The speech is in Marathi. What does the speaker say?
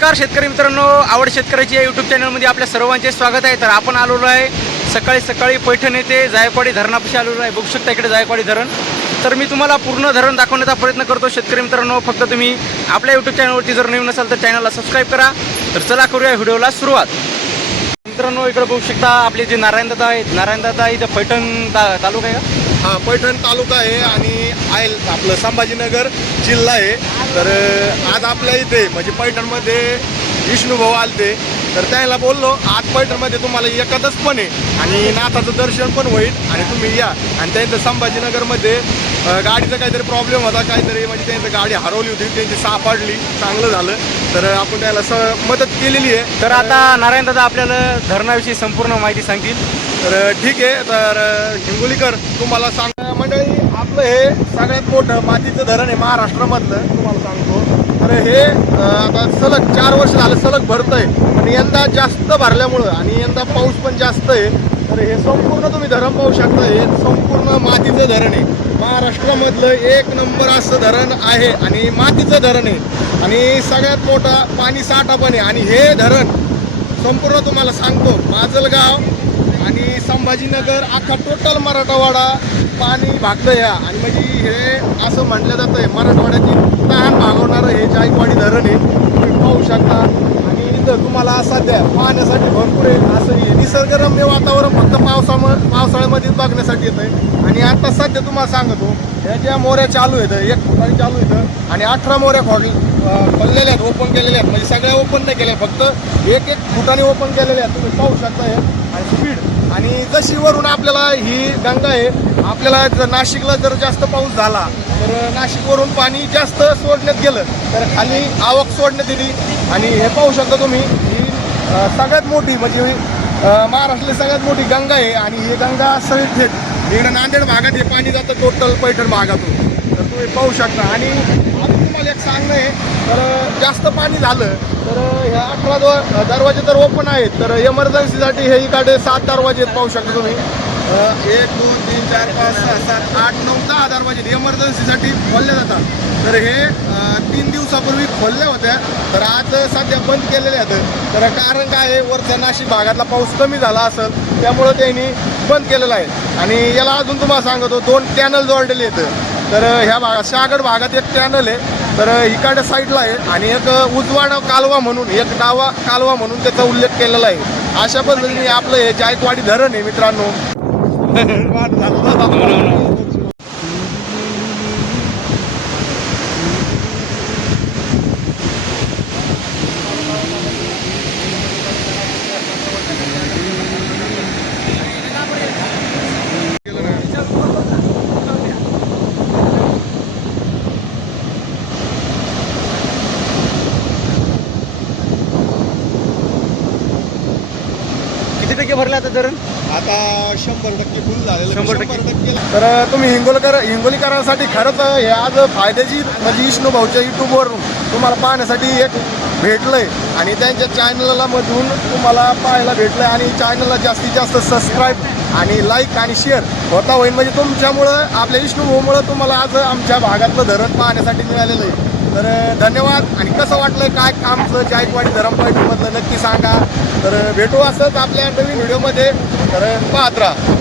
नमस्कार शेतकरी मित्रांनो आवड शेतकऱ्याची या यूट्यूब चॅनलमध्ये आपल्या सर्वांचे स्वागत आहे. तर आपण आलेलो आहे सकाळी सकाळी पैठण येथे जायकवाडी धरणापाशी आलेलो आहे. बघू शकता इकडे जायकवाडी धरण. तर मी तुम्हाला पूर्ण धरण दाखवण्याचा प्रयत्न करतो शेतकरी मित्रांनो. फक्त तुम्ही आपल्या यूट्यूब चॅनलवरती जर नवीन असाल तर चॅनलला सबस्क्राईब करा. तर चला करूया व्हिडिओला सुरुवात. मित्रांनो इकडे बघू शकता आपले जे नारायणदादा आहेत. नारायणदादा इथं पैठण ता तालुका आहे का? हा पैठण तालुका आहे आणि आयल आपलं संभाजीनगर जिल्हा आहे. तर आज आपल्या इथे म्हणजे पैठणमध्ये विष्णूभाऊ आलते. तर त्याला बोललो आज पैठणमध्ये तुम्हाला एकादच पण आहे. आणि नाथाचं दर्शन पण होईल आणि तुम्ही या. आणि त्यांचं संभाजीनगरमध्ये गाडीचा काहीतरी प्रॉब्लेम होता काहीतरी म्हणजे त्यांचं गाडी हरवली होती त्यांची सापडली चांगलं झालं. तर आपण त्याला स मदत केलेली आहे. तर आता नारायणदादा आपल्याला धरणाविषयी संपूर्ण माहिती सांगतील. तर ठीक आहे तर हिंगोलीकर तुम्हाला सांग मंडळी आपलं हे सगळ्यात मोठं मातीचं धरण आहे महाराष्ट्रामधलं तुम्हाला सांगतो. तर हे आता सलग चार वर्ष झालं सलग भरत आहे आणि यंदा जास्त भरल्यामुळं आणि यंदा पाऊस पण जास्त आहे तर हे संपूर्ण तुम्ही धरण पाहू शकता. हे संपूर्ण मातीचं धरण आहे. महाराष्ट्रामधलं एक नंबर असं धरण आहे आणि मातीचं धरण आहे. आणि सगळ्यात मोठा पाणी साठा पण आहे. आणि हे धरण संपूर्ण तुम्हाला सांगतो माजलगाव आणि संभाजीनगर अख्खा टोटल मराठवाडा पाणी भागतं या. आणि म्हणजे हे असं म्हटलं जातं आहे मराठवाड्याची तहान भागवणारं हे जायकवाडी धरण आहे. तुम्ही पाहू शकता. आणि इथं तुम्हाला सध्या पाहण्यासाठी भरपूर आहे. असं हे निसर्गरम्य वातावरण फक्त पावसामुळे पावसाळ्यामध्येच बघण्यासाठी येतं आहे आणि आता सध्या तुम्हाला सांगतो ह्या ज्या मोऱ्या चालू आहेत एक फुटाने चालू आहेत आणि अठरा मोऱ्या खोडल्या पडलेले आहेत ओपन केलेल्या आहेत. म्हणजे सगळ्या ओपन नाही केल्या फक्त एक एक फुटाने ओपन केलेले आहेत. तुम्ही पाहू शकता हे. आणि स्पीड आणि जशी वरून आपल्याला ही गंगा आहे आपल्याला जर नाशिकला जर जास्त पाऊस झाला तर नाशिकवरून पाणी जास्त सोडण्यात गेलं तर खाली आवक सोडण्यात येते आणि हे पाहू शकता तुम्ही ही सगळ्यात मोठी म्हणजे महाराष्ट्रातली सगळ्यात मोठी गंगा आहे. आणि ही गंगा सगळी थेट इकडं नांदेड भागात हे पाणी जातं टोटल पैठण भागातून. तुम्ही पाहू शकता. आणि आम्ही तुम्हाला एक सांगणं आहे तर जास्त पाणी झालं तर ह्या अठरा दो दरवाजे तर ओपन आहेत तर एमर्जन्सीसाठी हे इकडे सात दरवाजे आहेत, पाहू शकता तुम्ही. एक दोन तीन चार पाच सहा सात आठ नऊ दहा दरवाजे इमर्जन्सीसाठी खोलले जातात. तर हे तीन दिवसापूर्वी खोलल्या होत्या तर आज सध्या बंद केलेल्या आहेत. तर कारण काय आहे वरच्या नाशिक भागातला पाऊस कमी झाला असेल त्यामुळं त्यांनी बंद केलेलं आहे. आणि याला अजून तुम्हाला सांगतो दोन कॅनल जोडलेले आहेत. तर ह्या भागात शहागड भागात एक कॅनल आहे. तर इकडे साईडला आहे आणि एक उजवाड कालवा म्हणून एक डावा कालवा म्हणून त्याचा उल्लेख केलेला आहे. अशा पद्धतीने आपलं हे जायकवाडी धरण आहे मित्रांनो. टक्के भरले आता धरण? आता शंभर टक्के फुल झालेलं. शंभर टक्के. टक्के तर तुम्ही हिंगोलीकर हिंगोलीकरांसाठी खरंच हे आज फायद्याची म्हणजे विष्णू भाऊच्या युट्यूबवरून तुम्हाला पाहण्यासाठी एक भेटलंय. आणि त्यांच्या चॅनलला मधून तुम्हाला पाहायला भेटलंय. आणि चॅनलला जास्तीत जास्त सबस्क्राईब आणि लाईक आणि शेअर होता होईल. म्हणजे तुमच्यामुळं आपल्या विष्णू भाऊमुळं तुम्हाला आज आमच्या भागातलं धरण पाहण्यासाठी मिळालेलं आहे. तर धन्यवाद. आणि कसं वाटलं काय कामचं जायकवाडी धरमपाईमधलं नक्की सांगा. तर भेटू असंच आपल्या नवीन व्हिडिओमध्ये. तर पाहत राहा.